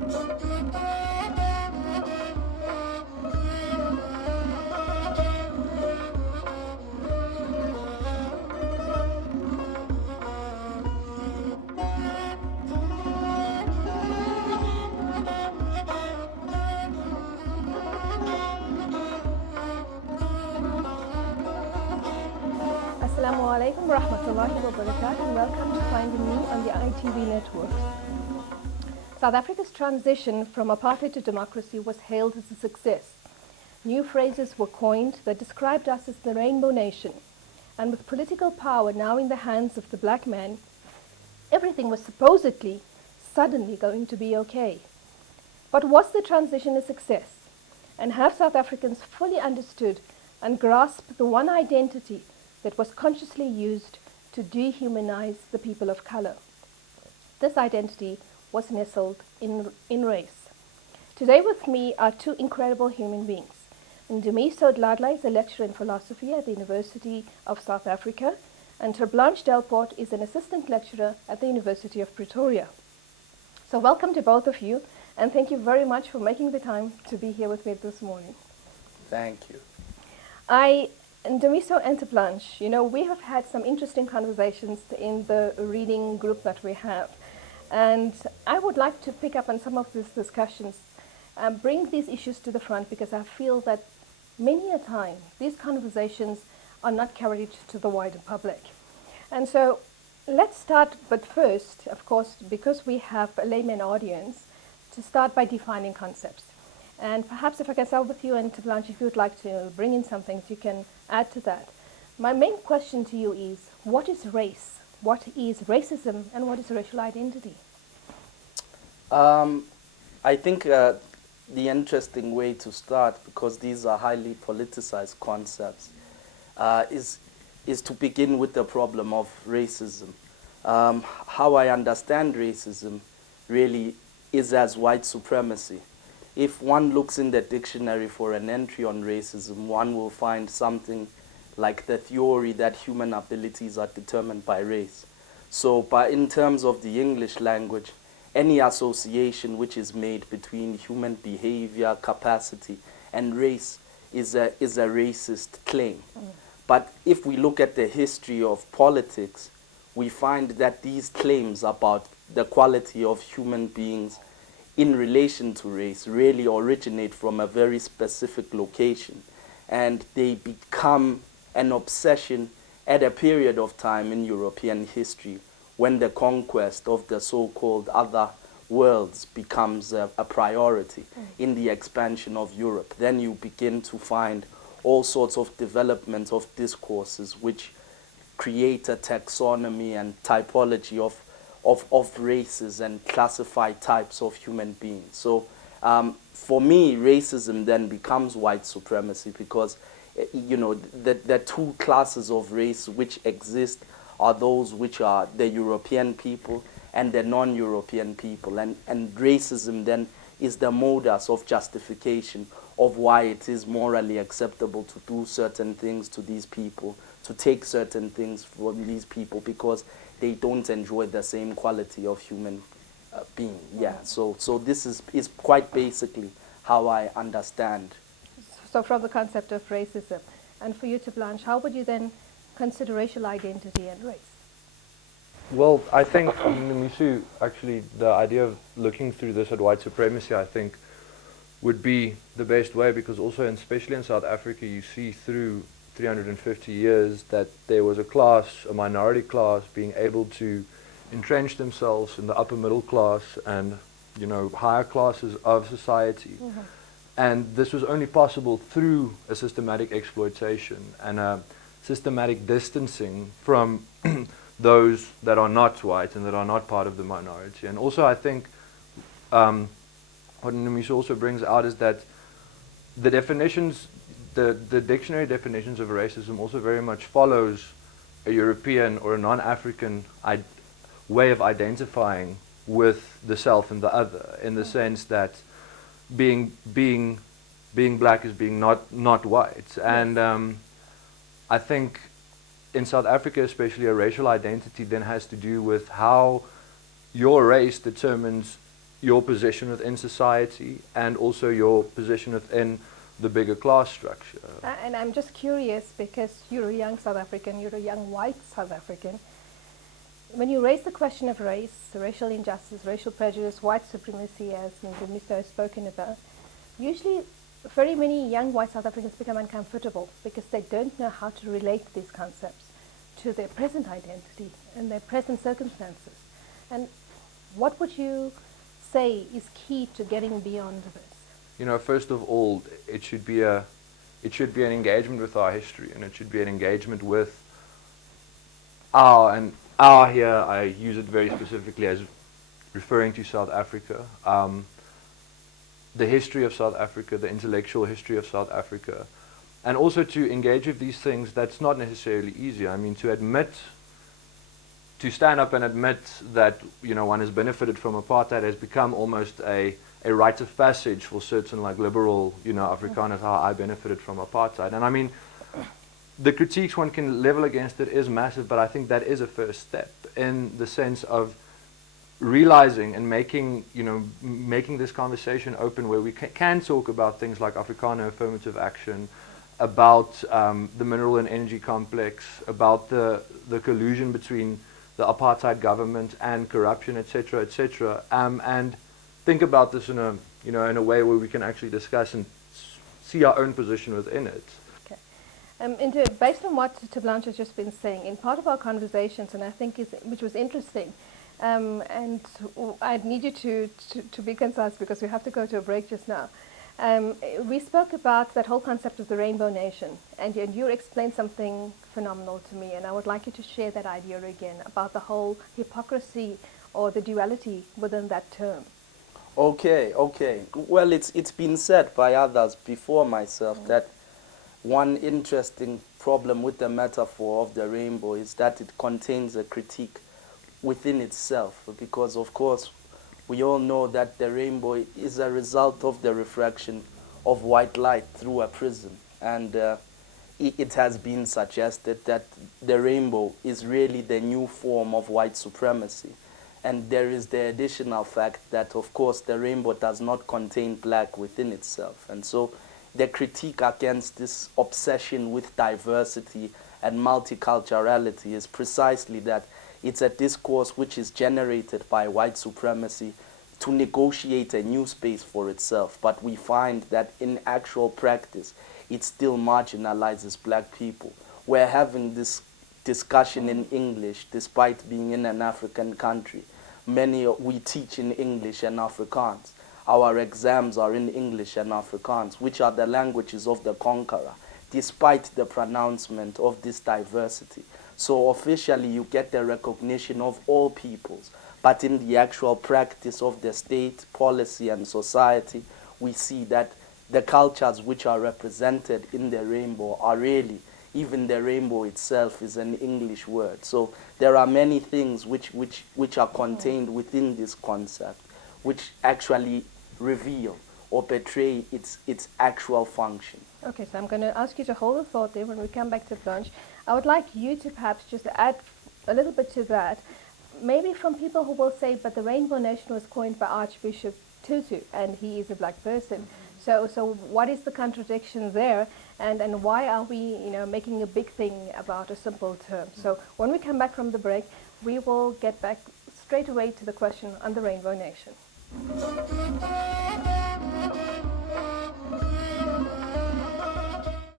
Assalamu alaikum wa rahmatullahi wa barakatuh, and welcome to Finding Me on the ITV network. South Africa's transition from apartheid to democracy was hailed as a success. New phrases were coined that described us as the Rainbow Nation. And with political power now in the hands of the black man, everything was supposedly, suddenly going to be okay. But was the transition a success? And have South Africans fully understood and grasped the one identity that was consciously used to dehumanize the people of color? This identity was nestled in race. Today with me are two incredible human beings. Ndumiso Delport is a lecturer in philosophy at the University of South Africa, and Ndumiso Delport is an assistant lecturer at the University of Pretoria. So welcome to both of you, and thank you very much for making the time to be here with me this morning. Thank you. Ndumiso and Delport, we have had some interesting conversations in the reading group that we have. And I would like to pick up on some of these discussions and bring these issues to the front, because I feel that many a time these conversations are not carried to the wider public. And so let's start, but first, of course, because we have a layman audience, to start by defining concepts. And perhaps if I can start with you, and Blanche, if you would like to bring in something, you can add to that. My main question to you is, what is race? What is racism, and what is racial identity? I think the interesting way to start, because these are highly politicized concepts, is to begin with the problem of racism. How I understand racism really is as white supremacy. If one looks in the dictionary for an entry on racism, one will find something like the theory that human abilities are determined by race. So in terms of the English language, any association which is made between human behavior, capacity, and race is a racist claim. But if we look at the history of politics, we find that these claims about the quality of human beings in relation to race really originate from a very specific location, and they become an obsession at a period of time in European history when the conquest of the so-called other worlds becomes a priority in the expansion of Europe. Then you begin to find all sorts of development of discourses which create a taxonomy and typology of races and classify types of human beings. So for me, racism then becomes white supremacy, because the two classes of race which exist are those which are the European people and the non-European people. And racism then is the modus of justification of why it is morally acceptable to do certain things to these people, to take certain things from these people, because they don't enjoy the same quality of human being. Yeah, so this is quite basically how I understand. So from the concept of racism. And for you, to Blanche, how would you then consider racial identity and race? Well, I think, Ndumiso, actually, the idea of looking through this at white supremacy, I think, would be the best way, because also, and especially in South Africa, you see through 350 years that there was a class, a minority class, being able to entrench themselves in the upper middle class and, higher classes of society. Mm-hmm. And this was only possible through a systematic exploitation and a systematic distancing from those that are not white and that are not part of the minority. And also, I think what Ndumiso also brings out is that the definitions, the dictionary definitions of racism also very much follows a European or a non-African way of identifying with the self and the other, in the sense that being black is being not white. And I think in South Africa especially, a racial identity then has to do with how your race determines your position within society and also your position within the bigger class structure. And I'm just curious, because you're a young South African, you're a young white South African. When you raise the question of race, racial injustice, racial prejudice, white supremacy, as Ndumiso has spoken about, usually very many young white South Africans become uncomfortable because they don't know how to relate these concepts to their present identity and their present circumstances. And what would you say is key to getting beyond this? You know, first of all, it should be an engagement with our history, and it should be an engagement with our here, I use it very specifically as referring to South Africa, the history of South Africa, the intellectual history of South Africa, and also to engage with these things. That's not necessarily easy. I mean, to stand up and admit that, you know, one has benefited from apartheid has become almost a rite of passage for certain, like, liberal, you know, Afrikaners, how I benefited from apartheid. And I mean, the critiques one can level against it is massive, but I think that is a first step in the sense of realizing and making this conversation open, where we can talk about things like Afrikaner affirmative action, about the mineral and energy complex, about the collusion between the apartheid government and corruption, etc., etc., and think about this in a way where we can actually discuss and see our own position within it. Based on what Blanche has just been saying, in part of our conversations, and I think which was interesting, and I need you to be concise because we have to go to a break just now. We spoke about that whole concept of the Rainbow Nation, and you explained something phenomenal to me, and I would like you to share that idea again about the whole hypocrisy or the duality within that term. Okay. Well, it's been said by others before myself that one interesting problem with the metaphor of the rainbow is that it contains a critique within itself, because of course we all know that the rainbow is a result of the refraction of white light through a prism, and it has been suggested that the rainbow is really the new form of white supremacy. And there is the additional fact that, of course, the rainbow does not contain black within itself. And so the critique against this obsession with diversity and multiculturality is precisely that it's a discourse which is generated by white supremacy to negotiate a new space for itself. But we find that in actual practice, it still marginalizes black people. We're having this discussion in English despite being in an African country. We teach in English and Afrikaans. Our exams are in English and Afrikaans, which are the languages of the conqueror, despite the pronouncement of this diversity. So officially you get the recognition of all peoples, but in the actual practice of the state, policy and society, we see that the cultures which are represented in the rainbow are really, even the rainbow itself is an English word. So there are many things which are contained within this concept, which actually reveal or betray its actual function. Okay, so I'm going to ask you to hold a thought there. When we come back to Blanche, I would like you to perhaps just add a little bit to that, maybe from people who will say, but the Rainbow Nation was coined by Archbishop Tutu, and he is a black person. So what is the contradiction there, and why are we making a big thing about a simple term? So when we come back from the break, we will get back straight away to the question on the Rainbow Nation.